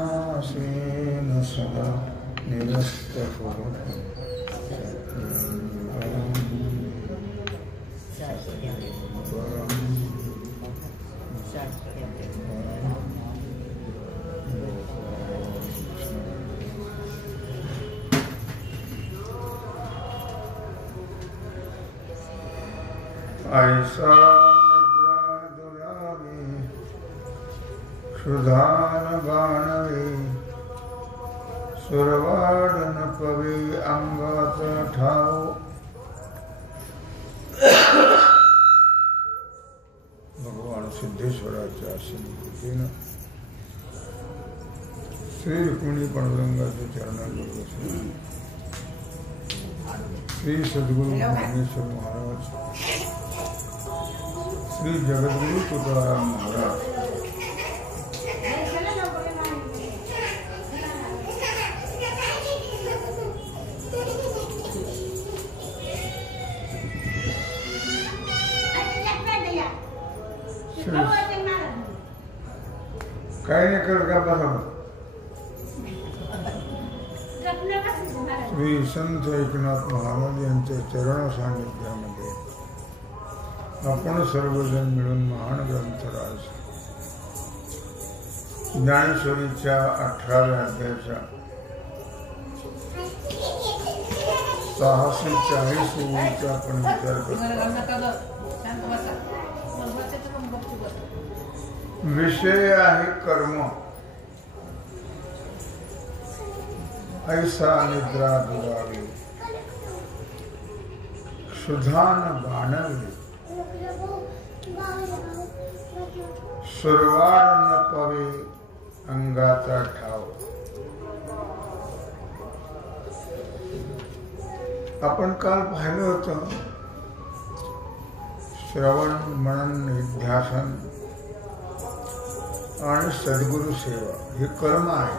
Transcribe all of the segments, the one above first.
दाम्नासेन सदा निरस्तकुरुते ऐसा निद्रा दुरावे सुधान बाणवे सुरवाडन पवे अंगात ठाव भगवान सिद्धेश्वराच्या आशीर्वादाने श्री रुक्मिणी पांडुरंगाच्या चरणांवर बसले श्री सद्गुरु ज्ञानेश्वर महाराज श्री जगद्गुरु तुकाराम महाराज काही नाही करत का बघा श्री संत एकनाथ महाराज यांच्या चरण सान्निध्यामध्ये आपण सर्वजण मिळून महान ग्रंथराज ज्ञानेश्वरीच्या 18व्या अध्यायाच्या 640 ओळीचा आपण विचार करतो. विषय आहे कर्म. ऐसा निद्रा दुरावी सुधान बाणवी सुरवार न पवे अंगाचा ठाव. आपण काल पाहिलं होतं श्रवण मनन निध्यासन आणि सद्गुरु सेवा हे कर्म आहे.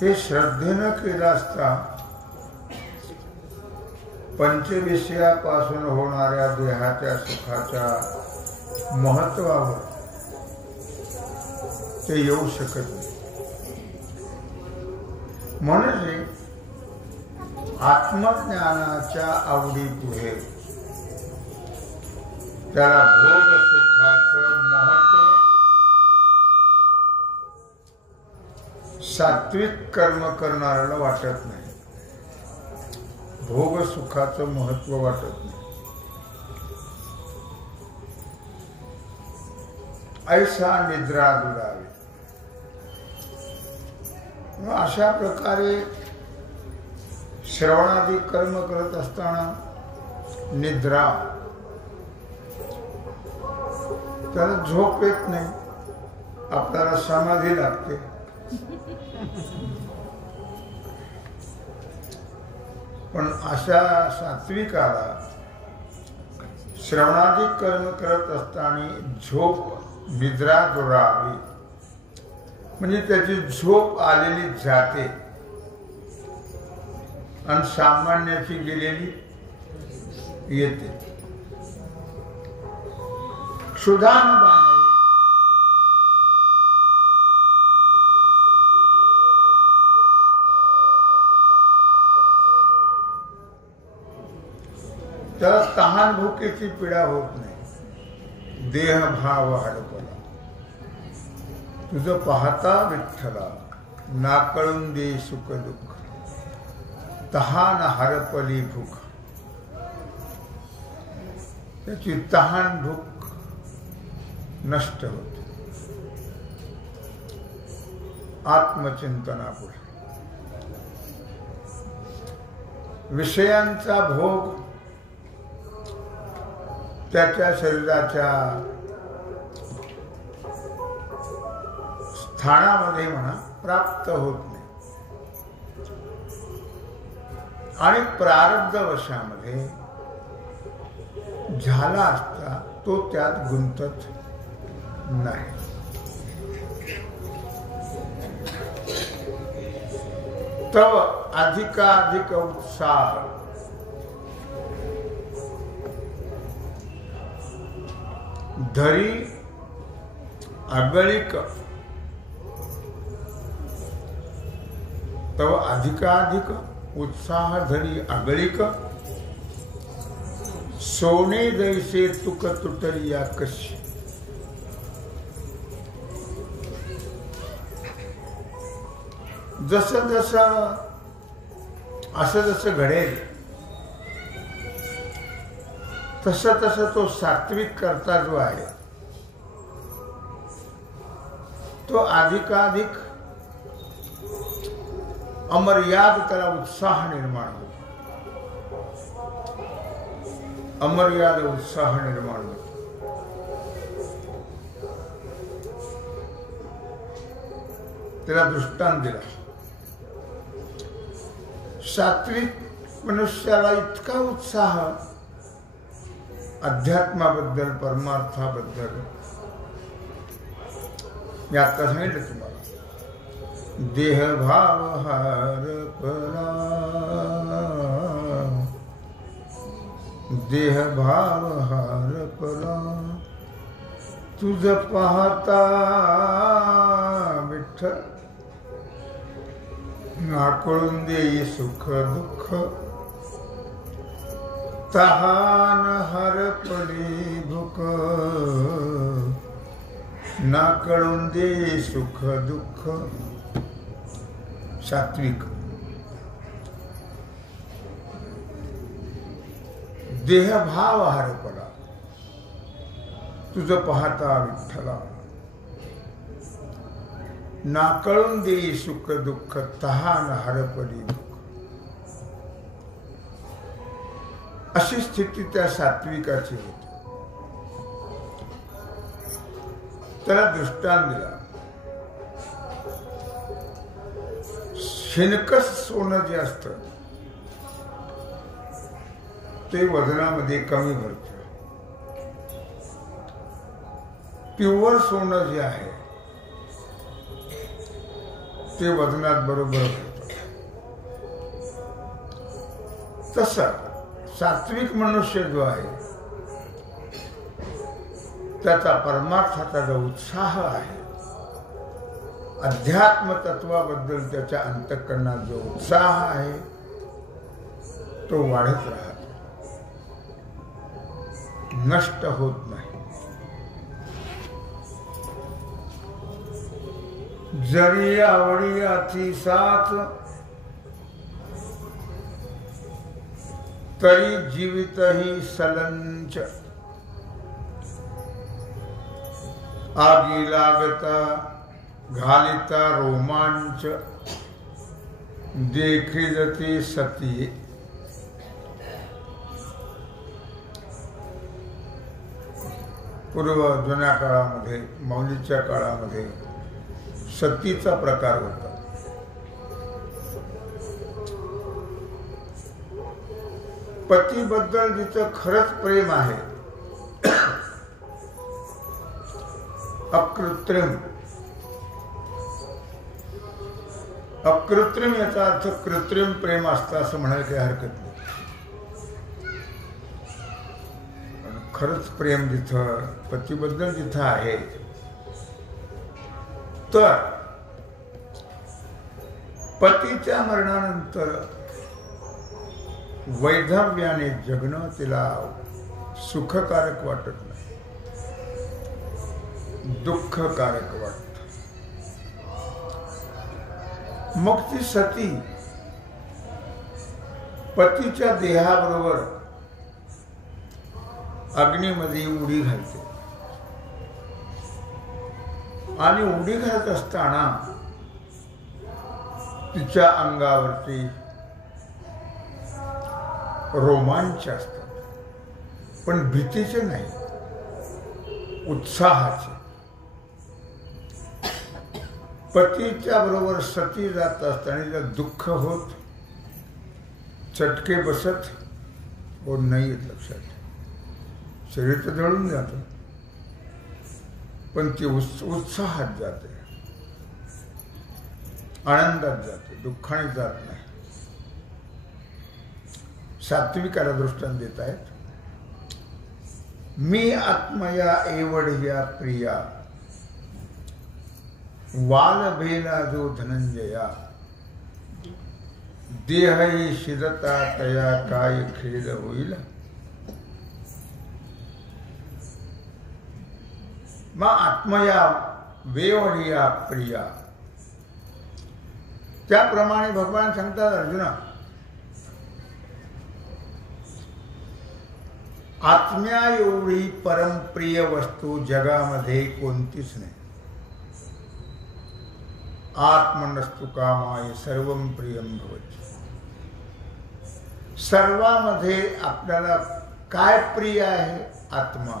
हे श्रद्धेनं केलं असता पंचविषयापासून होणाऱ्या देहाच्या सुखाच्या महत्वावर ते येऊ शकत नाही. म्हणजे आत्मज्ञानाच्या आवडी पुढे त्याला भोग सुखाचं महत्व सात्विक कर्म करणाऱ्याला वाटत नाही. भोग सुखाचं महत्व वाटत नाही. ऐसा निद्रा दुरावी. अशा प्रकारे श्रवणादी कर्म करत असताना निद्रा त्याला झोप येत नाही. आपल्याला समाधी लागते. पण अशा सात्विकाला श्रवणादी कर्म करत असताना झोप निद्रा दुरावी म्हणजे त्याची झोप आलेली जाते आणि सामान्याची गेलेली येते. सुधान बाणवी तर तहान भुकेची पीडा होत नाही. देह भाव हडपला तुझं पाहता विठ्ठला नाकळून दे सुख दुःख तहान हरपली भूक. त्याची तहान भूक नष्ट होते आत्मचिंतनापुढे. विषयांचा भोग त्याच्या शरीराच्या स्थानामध्ये म्हणा प्राप्त होत नाही. आणि प्रारब्ध वशामध्ये झाला असता तो त्यात गुंतत नाही. तव अधिकाधिक उत्साह धरी आगळिक तव अधिकाधिक उत्साह धरी आगळिक सोने जैसे तुक तुटली आकशी. जसं जसं असं जसं घडेल तसं तसं तो सात्विक करता जो आहे तो अधिकाधिक अमर्याद त्याला उत्साह निर्माण होतो. अमर्याद उत्साह निर्माण होतो. त्याला दृष्टांत दिला. सात्विक मनुष्याला इतका उत्साह अध्यात्माबद्दल परमार्थाबद्दल, मी आता सांगितलं तुम्हाला, देहभाव हरपला, देहभाव हरपला, तुझ पाहता विठ्ठल, नाकळून देई सुख दुःख, तहान हरपली भूक, नाकळून देई सुख दुःख. सात्विक. देहभाव हरपला, तुझं पाहता विठ्ठला, नाकळून देई सुख दुःख, तहान हरपली भूक. अशी स्थिती त्या सात्विकाची होती. त्याला दृष्टांत दिला. शिनकस सोनं जे असतं ते वजनामध्ये कमी भरतं. प्युअर सोनं जे आहे ते वजनात बरोबर भरतं. तसं सात्विक मनुष्य जो आहे त्याचा परमार्थाचा जो उत्साह आहे, अध्यात्म तत्वाबद्दल त्याच्या अंतःकरणात जो उत्साह आहे तो वाढत राहतो, नष्ट होत नाही. जरी आवडी अति साथ तरी जीवित ही सलंच, आगी लागता घालिता रोमांच, देखील सती. पूर्व जुन्या काळामध्ये, मौलीच्या काळामध्ये सतीचा प्रकार होता. पतीबद्दल जिचं खरंच प्रेम आहे, अकृत्रिम, अकृत्रिम याचा अर्थ कृत्रिम प्रेम असतं असं म्हणायला काही हरकत नाही. पण खरंच प्रेम जिथं पतीबद्दल जिथं आहे तर पतीच्या मरणानंतर वैधव्याने जगणं तिला सुखकारक वाटत नाही, दुःखकारक वाटत. मग ती सती पतीच्या देहाबरोबर अग्नीमध्ये उडी घालते आणि उडी घालत असताना तिच्या अंगावरती रोमांच असतात, पण भीतीचे नाही, उत्साहाचे. पतीच्या बरोबर सती जात असताना दुःख होत, चटके बसत हो नाही येत लक्षात. शरीर तर जळून जातं पण ती उत्साहात जाते, आनंदात जाते, दुःखाने जात नाही. सात्विकाला दृष्टांत देत आहेत. मी आत्मया एवढ्या प्रिया वाल भेला जो धनंजया देहही शिरता तया काय खेळ होईल मा आत्मया वेवढिया प्रिया. त्याप्रमाणे भगवान सांगतात अर्जुना आत्म्या एवढी परमप्रिय वस्तू जगामध्ये कोणतीच नाही. आत्मनस्तु कामाय सर्वं प्रियं भवति. सर्वामध्ये आपल्याला काय प्रिय आहे? आत्मा.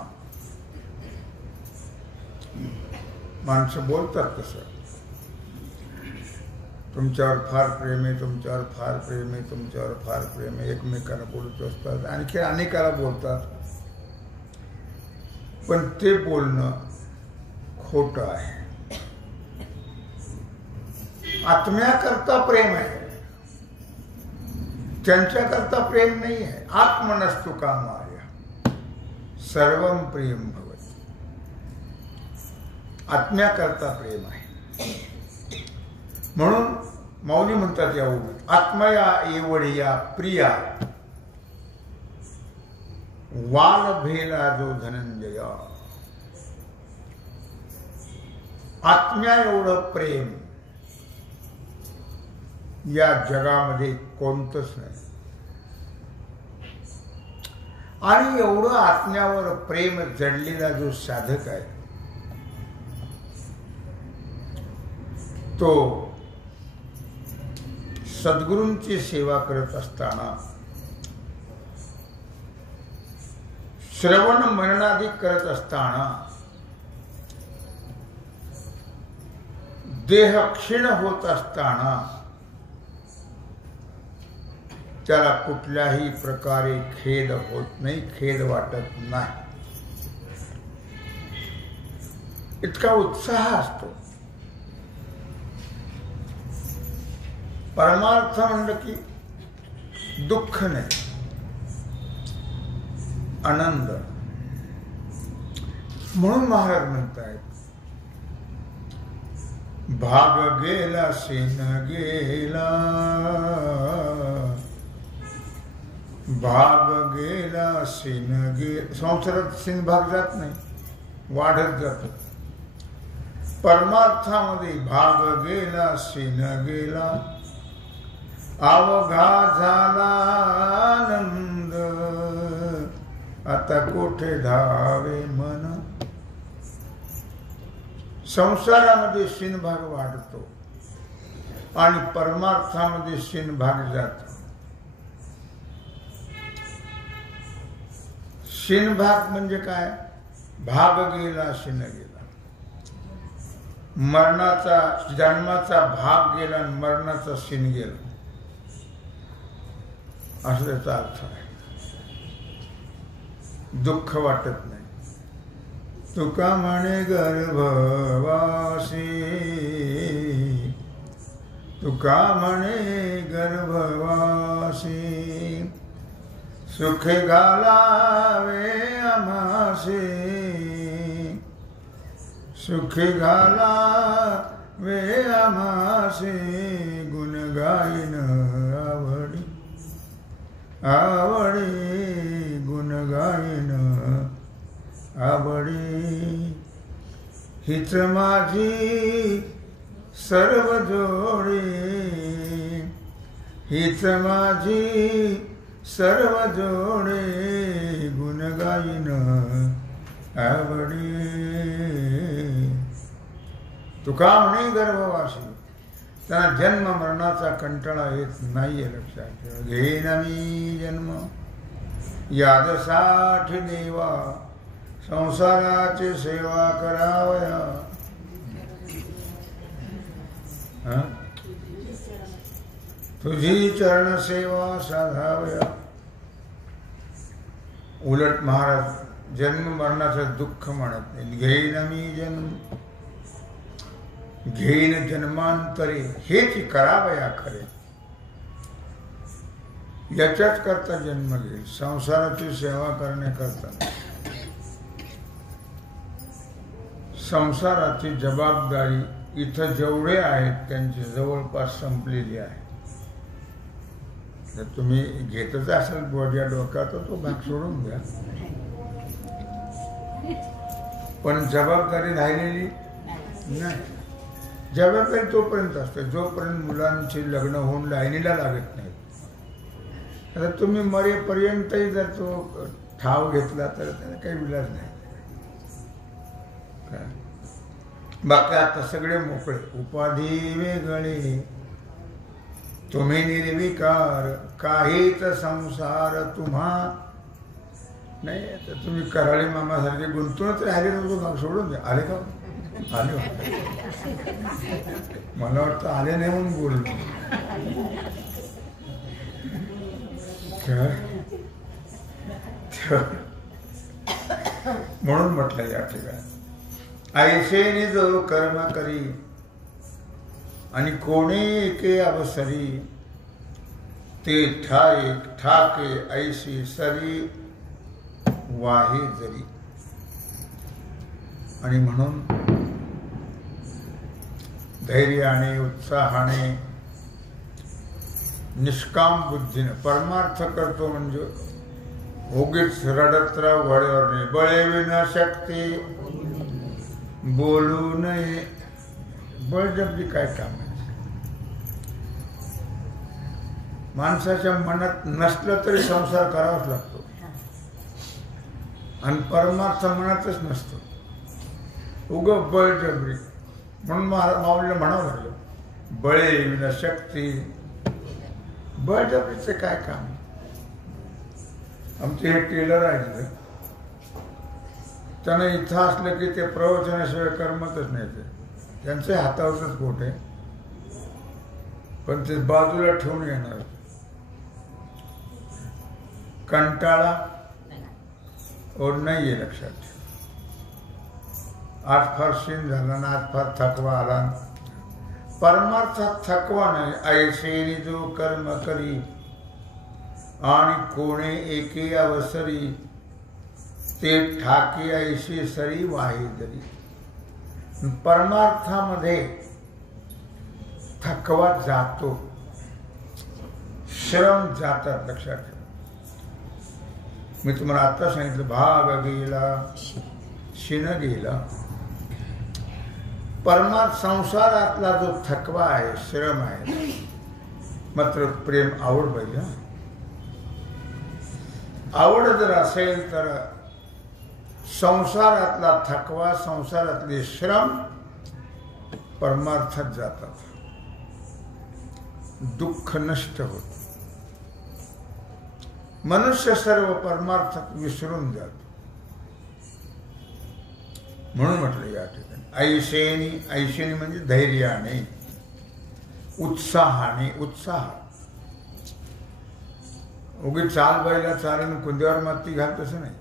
माणसं बोलतात तसं, तुमच्यावर फार प्रेम आहे, तुमच्यावर फार प्रेम आहे, तुमच्यावर फार प्रेम आहे, एकमेकांना बोलत असतात, आणखी अनेकाला बोलतात. पण ते बोलणं खोटं आहे. आत्म्याकरता प्रेम आहे, त्यांच्याकरता प्रेम नाही आहे. आत्मनस्तु कामाय सर्वं प्रियं भवति. आत्म्याकरता प्रेम आहे. म्हणून मौली म्हणतात या ओळीत आत्मया एवढिया प्रिया वाल भेला जो धनंजय. आत्म्या एवढं प्रेम या जगामध्ये कोणतंच नाही. आणि एवढं आत्म्यावर प्रेम जडलेला जो साधक आहे तो सद्गुरूंची सेवा करत असताना श्रवण मननादी करत असताना देह क्षीण होत असताना त्याला कुठल्याही प्रकारे खेद होत नाही, खेद वाटत नाही. इतका उत्साह असतो. परमार्थ म्हणलं की दुःख नाही, आनंद. म्हणून महाराज म्हणतायत भाग गेला सीन गेला, भाग गेला सीन गेला. संसारात सीन भाग जात नाही, वाढत जातो. परमार्थामध्ये भाग गेला सीन गेला, अवघा झाला आनंद, आता कोठे धावे मन. संसारामध्ये सीन भाग वाढतो आणि परमार्थामध्ये सीन भाग जातो. सीन भाग म्हणजे काय? भाग गेला सीन गेला. मरणाचा जन्माचा भाग गेला आणि मरणाचा सीन गेला असं त्याचा अर्थ आहे. दुःख वाटत नाही. तुका म्हणे गर्भवासी, तुका म्हणे गर्भवासी, सुख घालावे आम्हासे, सुख घालावे आम्हासे, गुण गायन आवडी, आवडी गुण गायन आवडी. हीच माझी सर्व जोडी, हीच माझी सर्व जोडे, गुण गायन आवडी. तुका म्हणे गर्भवासी, त्यांना जन्म मरणाचा कंटाळा येत नाहीये. लक्षात ठेवा. घेईन मी जन्म यादसाठी देवा, संसाराची सेवा करावया. तुझी चरण सेवा साधावया. उलट महाराज जन्म मरणाचं दुःख म्हणत नाही. घेईन मी जन्म, घेईन जन्मांतरे, हेच करावया खरे. याच्याच करता जन्म घेईल, संसाराची सेवा करण्याकरता. संसाराची जबाबदारी इथं जेवढे आहेत त्यांची जवळपास संपलेली आहे. जर तुम्ही घेतच असाल बोजा डोक्यात तर तो भाग सोडून द्या, पण जबाबदारी राहिलेली नाही. जबाबदारी तोपर्यंत असते जोपर्यंत मुलांची लग्न होऊन लाईनीला लागत नाही. आता तुम्ही मरेपर्यंतही जर तो ठाव घेतला तर त्याला काही विलाज नाही. बाकी आता सगळे मोकळे. उपाधी वेगळे तुम्ही निर्विकार, काहीच संसार तुम्हा नाही. तर तुम्ही कराळी मामासारखे गुंतूनच राहिले तर तो भाग सोडून द्या. आले का? आले. मला वाटतं आले नाही म्हणून बोललो. म्हणून म्हटलं या ठिकाणी ऐशेने जो कर्म करी आणि कोणी एके अवसरी ते ठाके ऐशी सरी वाहे जरी. आणि म्हणून धैर्याने उत्साहाने निष्काम बुद्धीने परमार्थ करतो. म्हणजे उगीच रडत राव वळेवर नाही. बळे विना शक्ती बोलू नये. बळजबरी काय काम आहे? माणसाच्या मनात नसलं तरी संसार करावाच लागतो आणि परमार्थ मनातच नसतो. उग बळजबरी. म्हणून माऊलीला म्हणावं लागलं बळे विना शक्ती. बळजबरीचं काय काम? आमचे हे टेलर आहे, त्यांना इथं असलं की ते प्रवचनाशिवाय करमतच नाही. ते त्यांच्या हातावरच पोट आहे, पण ते बाजूला ठेवून येणार. कंटाळा और नाही आहे लक्षात ठेव. आज फार शीण झाला ना, आज फार थकवा आला. परमार्थात थकवा नाही. ऐशेने जो कर्म करी आणि कोणे एके अवसरी ते ठाके ऐशी सरी वाहे जरी. परमार्थामध्ये थकवा जातो, श्रम जातात. लक्षात ठेवा. मी तुम्हाला आता सांगितलं भाग गेला शिन गेला. परमार्थ संसारातला जो थकवा आहे, श्रम आहे, मात्र प्रेम आवड पाहिजे. आवड जर असेल तर संसारातला थकवा, संसारातले श्रम परमार्थात जातात. दुःख नष्ट होत. मनुष्य सर्व परमार्थात विसरून जातो. म्हणून म्हटलं या ठिकाणी ऐशेनी. ऐशेनी म्हणजे धैर्याने, उत्साहाने. उत्साह उगी चाल बाईला चालून कुंद्यावर माती घाल तसं नाही.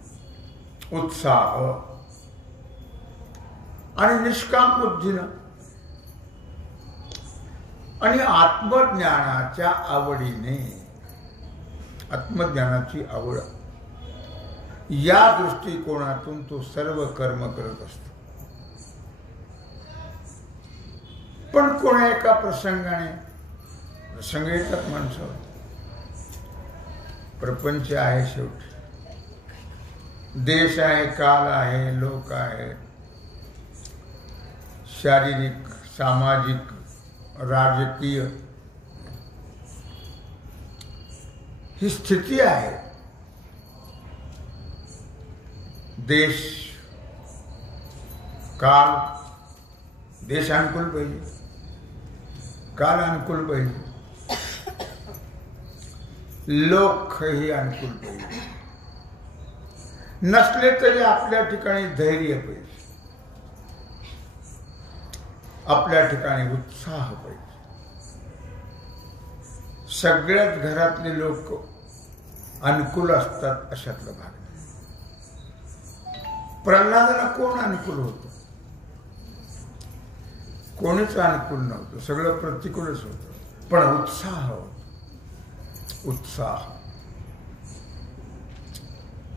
उत्साह आणि निष्काम बुद्धीनं आणि आत्मज्ञानाच्या आवडीने. आत्मज्ञानाची आवड या दृष्टिकोनातून तो सर्व कर्म करत असतो. पण कोणा एका प्रसंगाने, प्रसंग येतात माणसावर. प्रपंच आहे शेवटी. देश आहे, काल आहे, लोक आहेत, शारीरिक, सामाजिक, राजकीय ही स्थिती आहे. देश, काल. देश अनुकूल पाहिजे, काल अनुकूल पाहिजे, लोक ही अनुकूल पाहिजे. नसले तरी आपल्या ठिकाणी धैर्य पाहिजे, आपल्या ठिकाणी उत्साह पाहिजे. सगळ्याच घरातले लोक अनुकूल असतात अशातला भाग नाही. प्रल्हादाला कोण अनुकूल होतं? कोणीच अनुकूल नव्हतं, सगळं प्रतिकूलच होतं. पण उत्साह होता, उत्साह.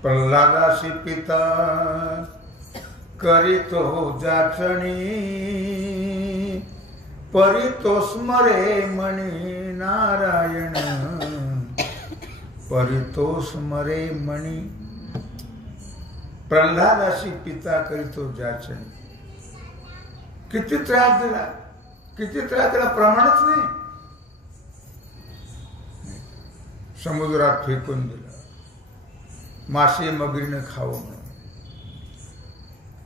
प्रल्हादाशी पिता करीतो जाचणी परितो स्मरे मणी नारायण परितो स्मरे मणी. प्रल्हादाशी पिता करीतो जाचणी. किती त्रास दिला, किती त्रास दिला, प्रमाणच नाही. समुद्रात फेकून दिला, मासे मगरीनं खावं म्हणून,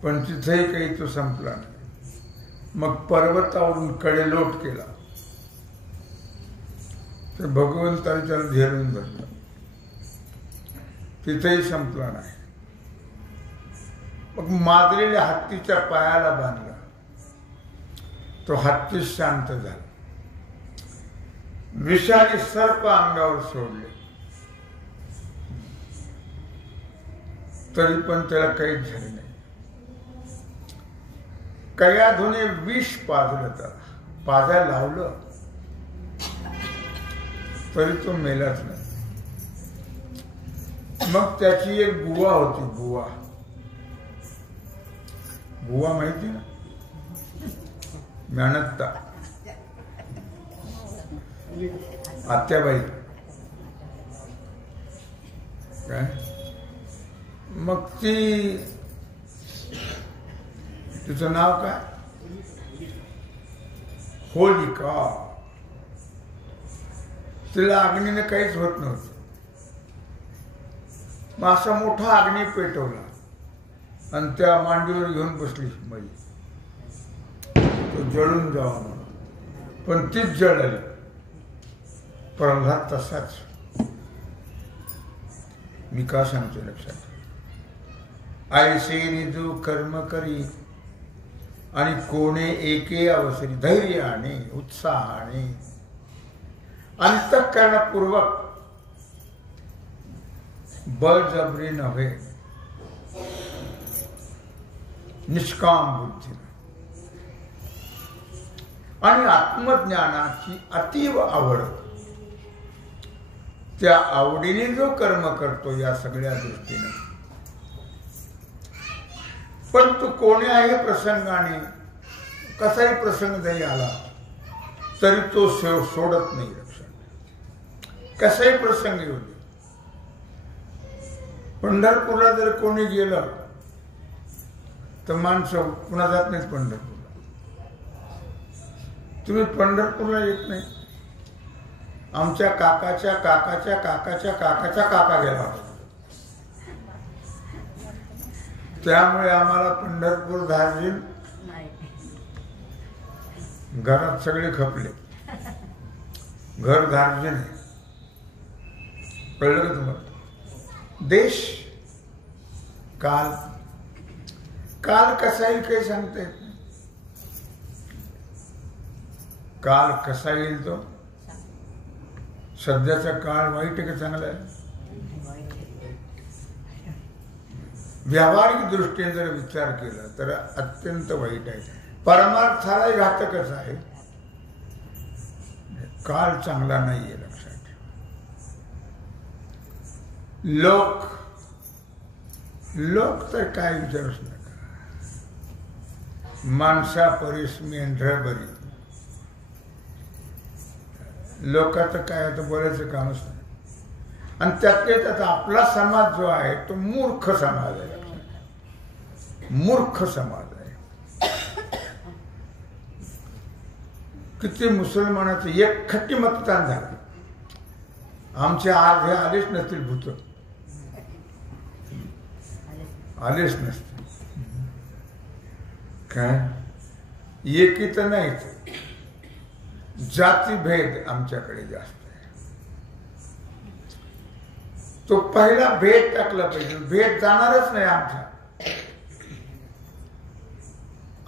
पण तिथेही काही तो संपला नाही. मग पर्वतावरून कडेलोट केला तर भगवंताने त्याला झेलून धरलं, तिथेही संपला नाही. मग माजलेल्या हत्तीच्या पायाला बांधला, तो हत्ती शांत झाला. विषारी सर्प अंगावर सोडले तरी पण त्याला काहीच झाले नाही. कयाधूने विष पाजलं, त्याला पाजायला लावलं तरी तो मेलाच नाही. मग त्याची एक बुवा होती, बुवा, बुवा माहिती ना, मेहनतता आत्याबाई काय. मग तिचं नाव काय, होलिका. तिला अग्नीने काहीच होत नव्हतं. मग असा मोठा अग्नी पेटवला आणि त्या मांडीवर घेऊन बसली बाई, तो जळून जावा म्हणून, पण तीच जळाली. प्रल्हाद तसाच. मी का सांगतो लक्षात, ऐसे निजू कर्म करी आणि कोणे एके अवसरी धैर्याने उत्साहाने अंतःकरणपूर्वक, बळजबरी नव्हे, निष्काम बुद्धी आणि आत्मज्ञानाची अतीव आवड, त्या आवडीने जो कर्म करतो या सगळ्या दृष्टीने. पण तू कोण्याही प्रसंगाने, कसाही प्रसंग जरी आला तरी तो सोडत नाही. लक्षात, कसाही प्रसंग येऊ दे. पंढरपूरला जर कोणी गेलं तर माणसं पुन्हा जात नाहीत पंढरपूरला. तुम्ही पंढरपूरला येत नाही. आमच्या काकाच्या काकाच्या काकाच्या काकाचा काका गेला होता, त्यामुळे आम्हाला पंढरपूर धार्जिन घरात सगळे खपले. घर धार्जिन आहे, कळलं का तुम्हाला. देश काल, काल कसा येईल काही सांगता येत नाही. काल कसा येईल तो. सध्याचा काळ वाईट आहे का चांगला आहे. व्यावहारिक दृष्टीने जर विचार केला तर अत्यंत वाईट आहे. परमार्थाला घातकच आहे. काळ चांगला नाहीये लक्षात. लोक लोक तर काय विचारूच नका. माणसा परीस मेंढर बरी. लोकांचं काय आता बोलायचं कामच नाही. आणि त्यातले त्यात आपला समाज जो आहे तो मूर्ख समाज आहे. मूर्ख समाज आहे. किती मुसलमानाचं एक खट्टी मतदान झालं. आमचे अर्धे आलेच नसतील, भूत आलेच नसतील. काय एकी तर नाहीच, जातीभेद आमच्याकडे जास्त आहे. तो पहिला भेद टाकला पाहिजे. भेद जाणारच नाही आमचा.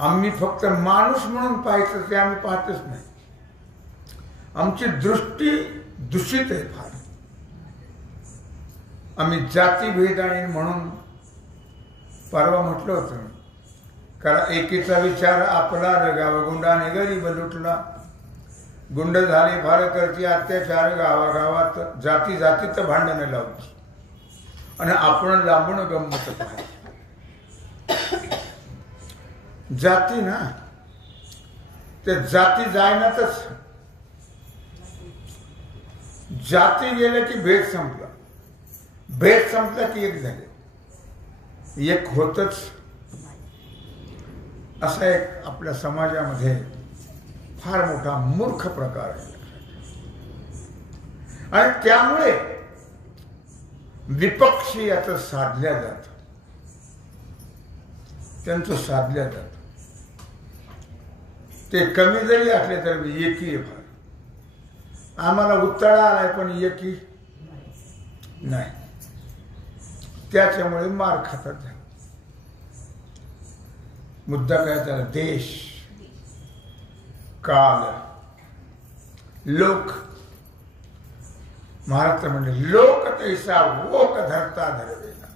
आम्ही फक्त माणूस म्हणून पाहायचं, ते आम्ही पाहतच नाही. आमची दृष्टी दूषित आहे फार. आम्ही जातीभेद आणि म्हणून परवा म्हटलं होतं, कारण एकीचा विचार आपला रगावा, गुंडाने गरीब लुटला, गुंड झाले फार करती अत्याचार, गावागावात जाती जातीत भांडणं लावली आणि आपण लांबून गंमत पाहायची. जाती ना, ते जाती जायनातच. जाती गेल्या की भेद संपला, भेद संपला की एक झाले, एक होतच. असा एक आपल्या समाजामध्ये फार मोठा मूर्ख प्रकार आहे. आणि त्यामुळे विपक्षी याचं साधल्या जात, त्यांचं साधल्या जात. ते कमी जरी असले तरी एकी फार. आम्हाला उत्तळा आलाय पण एकी नाही, त्याच्यामुळे मार खातात. मुद्दा काय त्याला? देश, काल, लोक. महाराष्ट्र म्हणजे लोक तैसा वोक धरता धरवेना.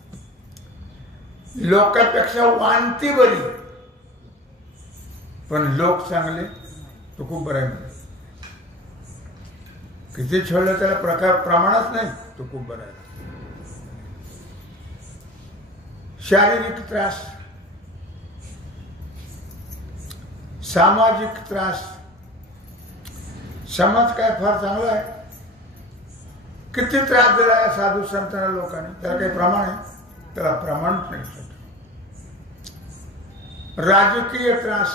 लोकांपेक्षा वांती बरी, पण लोक चांगले तो खूप बरं आहे. किती छळलं त्याला प्रकार प्रमाणच नाही, तो खूप बरं आहे. शारीरिक त्रास, सामाजिक त्रास. समाज काय फार चांगला आहे. किती त्रास दिला या साधू संतांना लोकांनी, त्याला काही प्रमाण आहे? त्याला प्रमाणच नाही. राजकीय त्रास,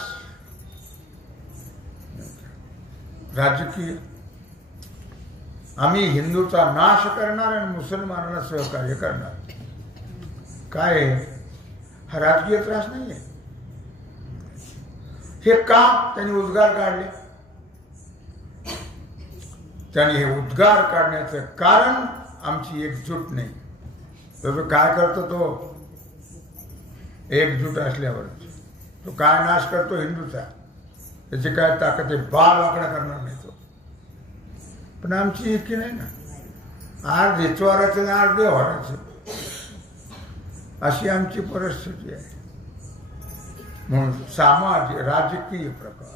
राजकीय. आम्ही हिंदूचा नाश करणार आणि मुसलमानांना सहकार्य करणार. काय हा राजकीय त्रास नाहीये. हे का त्यांनी उद्गार काढले? त्यांनी हे उद्गार काढण्याचं कारण आमची एकजूट नाही. तो काय करतो? तो एकजूट असल्यावर तो काय नाश करतो हिंदूचा, त्याची काय ताकद आहे? बाळ वाकडा करणार नाही तो. पण आमची एकी नाही ना. अर्धे चोराचं आणि अर्धे होराचं, अशी आमची परिस्थिती आहे. म्हणून राजकीय प्रकार,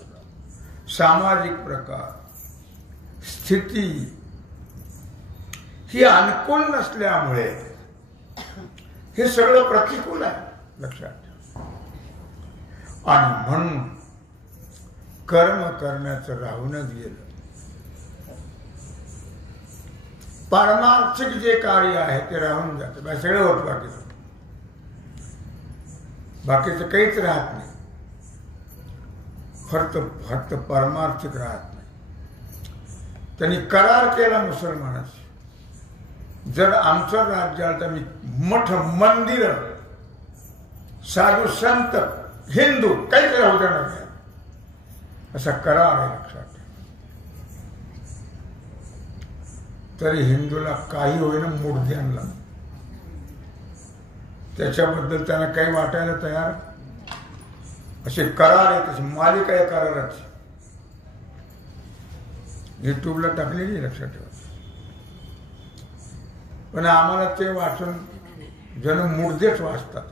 सामाजिक प्रकार, स्थिती ही अनुकूल नसल्यामुळे हे सगळं प्रतिकूल आहे, लक्षात ठेवा. आणि म्हणून कर्म करण्याचं राहूनच गेलं. पारमार्थिक जे कार्य आहे ते राहून जातं. सगळं होत बाकीचं काहीच राहत नाही. फक्त परमार्थिक राहत नाही. त्यांनी करार केला मुसलमानाशी, जर आमचं राज्य आलं तर मी मठ, मंदिर, साधू संत, हिंदू काहीच राहू देणार नाही, असा करार आहे, लक्षात. तरी हिंदूला काही होईना मूर्ध्यांना, त्याच्याबद्दल त्यांना काही वाटायला तयार. असे करार आहे, तशी मालिका आहे कराराची. युट्यूबला टाकलेली, लक्षात ठेवा. पण आम्हाला ते वाचून जणू मुर्देच वाचतात.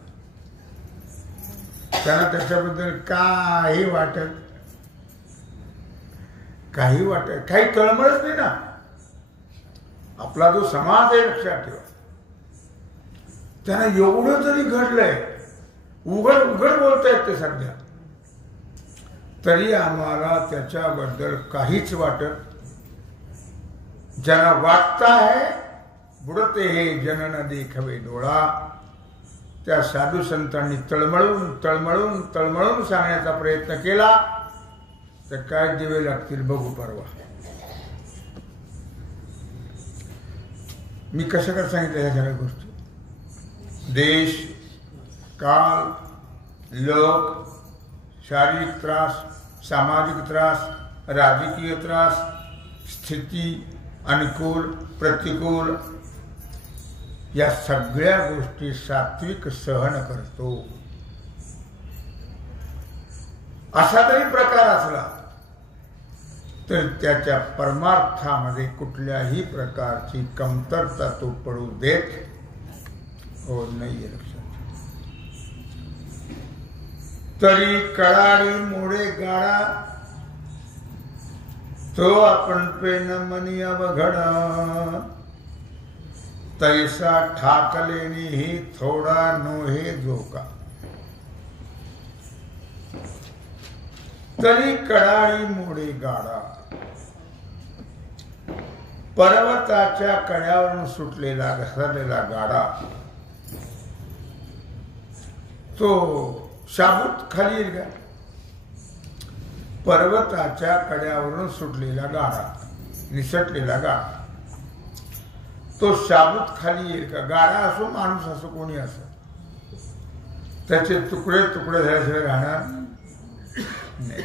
त्यांना त्याच्याबद्दल काही वाटत काही तळमळच नाही ना. आपला जो समाज आहे, लक्षात ठेवा, त्यांना एवढं जरी घडलंय, उघड बोलतायत ते सध्या, तरी आम्हाला त्याच्याबद्दल काहीच वाटत. ज्यांना वाटता है बुडते हे जनन देखवे डोळा, त्या साधू संतांनी तळमळून सांगण्याचा प्रयत्न केला. तर काय दिवे लागतील बघू परवा. मी कसं काय सांगितलं ह्या सगळ्या गोष्टी? देश, काल, लोक, शारीरिक त्रास, सामाजिक त्रास, राजकीय त्रास, स्थिती, अनुकूल, प्रतिकूल, या सगळ्या गोष्टी सात्विक सहन करतो. असा जरी प्रकार असला तर त्याच्या परमार्थामध्ये कुठल्याही प्रकारची कमतरता तो पडू देत हो नाही, लक्षात. तरी कळाडी मोडे गाडा, तो आपण पेन मनी अवघडा, तैसा ठाकलेनी ही थोडा नोहे जोका. तरी कडाळी मोडे गाडा. पर्वताच्या कड्यावरून सुटलेला घसरलेला गाडा तो शाबूत खाली येईल का? पर्वताच्या कड्यावरून सुटलेला गाडा, निसटलेला गाडा तो शाबूत खाली येईल का? गाडा असो, माणूस असो, कोणी असो, त्याचे तुकडे तुकडे झाल्याशिवाय राहणार नाही.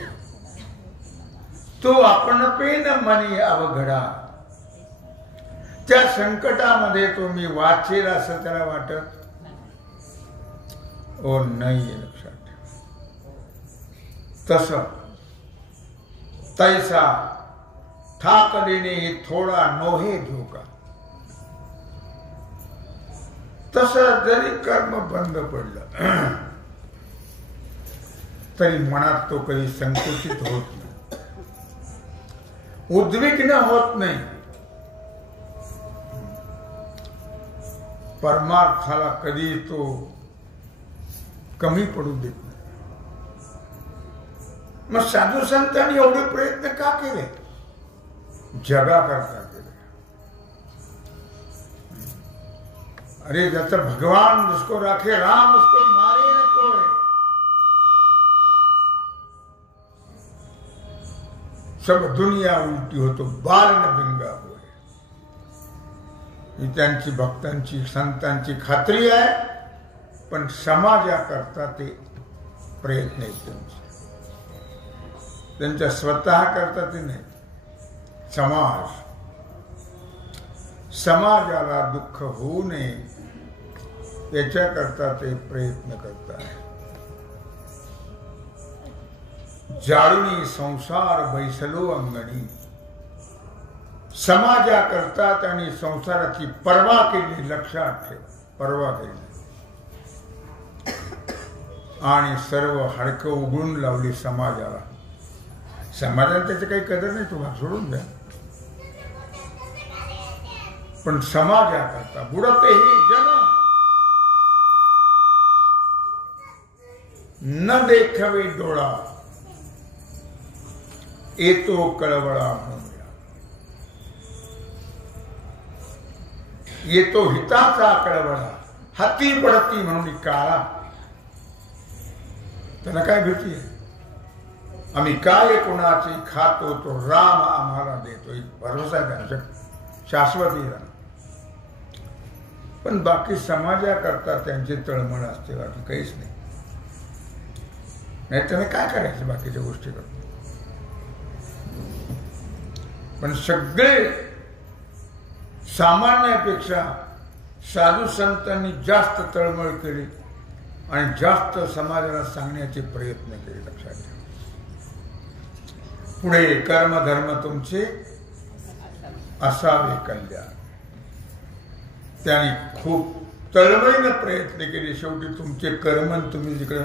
तो आपण पेन मनी अवघडा. त्या संकटामध्ये तो मी वाचेल असं त्याला वाटत ओ नाही. लक्षात ठेव. तस तैसा ठाक देणे थोडा नोहे धोका. तस जरी कर्म बंद पडलं तरी मनात तो कधी संकुचित होत नाही, उद्विग्न होत नाही. परमार्थाला कधी तो कमी पडू देत नाही. मग साधू संतांनी एवढे प्रयत्न का केले? जगा करता केले. अरे जैसा भगवान जिसको राखे राम उसको मारे न कोई. सब दुनिया उलटी हो तो बाल न भिंगा होय. ही त्यांची भक्तांची संतांची खात्री आहे. पण समाजाकरता ते प्रयत्न आहेत त्यांच्या स्वतः करता ते नाही. समाजाला दुःख होऊ नये याच्याकरता ते प्रयत्न करतात. जाळुनी संसार बैसलो अंगणी. समाजाकरता त्यांनी संसाराची पर्वा केली. लक्षात ठेव, पर्वा केली. आणि सर्व हाडकं उघडून लावली समाजाला. समाजाला त्याची काही कदर नाही, तुम्हाला सोडून द्या. पण समाजाकरता बुडतेही जन न देखवे डोळा. येतो कळवळा म्हणून. येतो हिताचा कळवळा. हाती पडती म्हणून काळा. त्याला काय भीती आहे? आम्ही काय कोणाची खातो तो राम आम्हाला देतो. भरोसा आहे त्यांच्या शाश्वती राम. पण बाकी समाजाकरता त्यांची तळमळ असते, बाकी काहीच नाही. नाही त्याने काय करायचं बाकीच्या गोष्टी करतो. पण सगळे सामान्यापेक्षा साधू संतांनी जास्त तळमळ केली आणि जास्त समाजाला सांगण्याचे प्रयत्न केले. लक्षात ठेवा. पुढे कर्मधर्म तुमचे असावे कल्याण. त्यांनी खूप तळमळीने प्रयत्न केले. शेवटी तुमचे कर्म तुम्ही जिकडे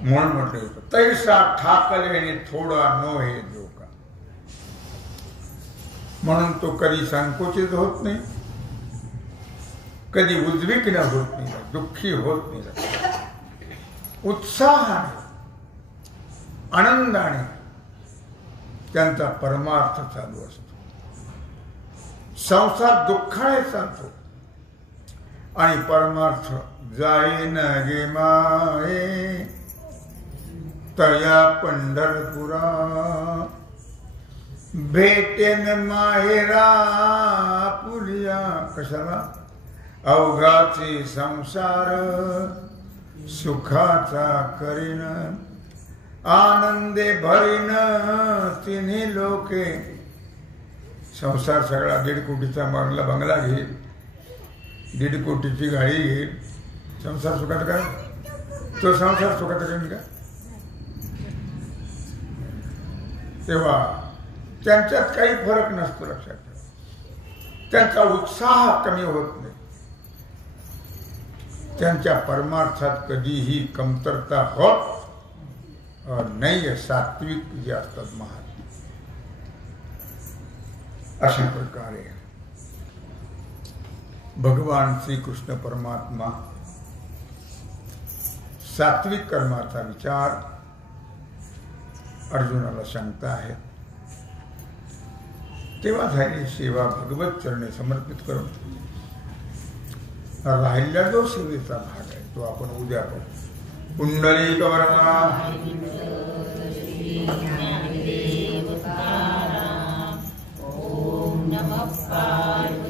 म्हणून म्हटलं होतं तैसा ठाकले थोडा नो हे धोका. म्हणून तो कधी संकुचित होत नाही, कधी उद्विग्न होत नाही, दुःखी होत नाही. उत्साहाने आनंदाने त्यांचा परमार्थ चालू असतो. संसार दुःखाने चालतो आणि परमार्थ जाईन गे माये तया पंढरपुरा. भेटेन माहेरा पुलिया. कशाला? अवघाचे संसार सुखाचा करीन. आनंदे भरीन तिन्ही लोके. संसार सगळा 1.5 कोटीचा बंगला घेईल, 1.5 कोटीची गाडी घेईल. संसार सुखाचा काय? तो संसार सुखाचा करेल का? तेव्हा त्यांच्यात काही फरक नसतो. लक्षात ठेवा. त्यांचा उत्साह कमी होत नाही. त्यांच्या परमार्थात कधीही कमतरता होत नाही. सात्विक जे असतात महात्मा अशा प्रकारे भगवान श्रीकृष्ण परमात्मा सात्विक कर्माचा विचार अर्जुनाला शंका आहे. तेव्हा झाली सेवा भगवत चरणे समर्पित करून राहिलेला जो सेवेचा भाग आहे तो आपण उद्या पाहू. पुंडलिक वरदा ओम नमः पार्वती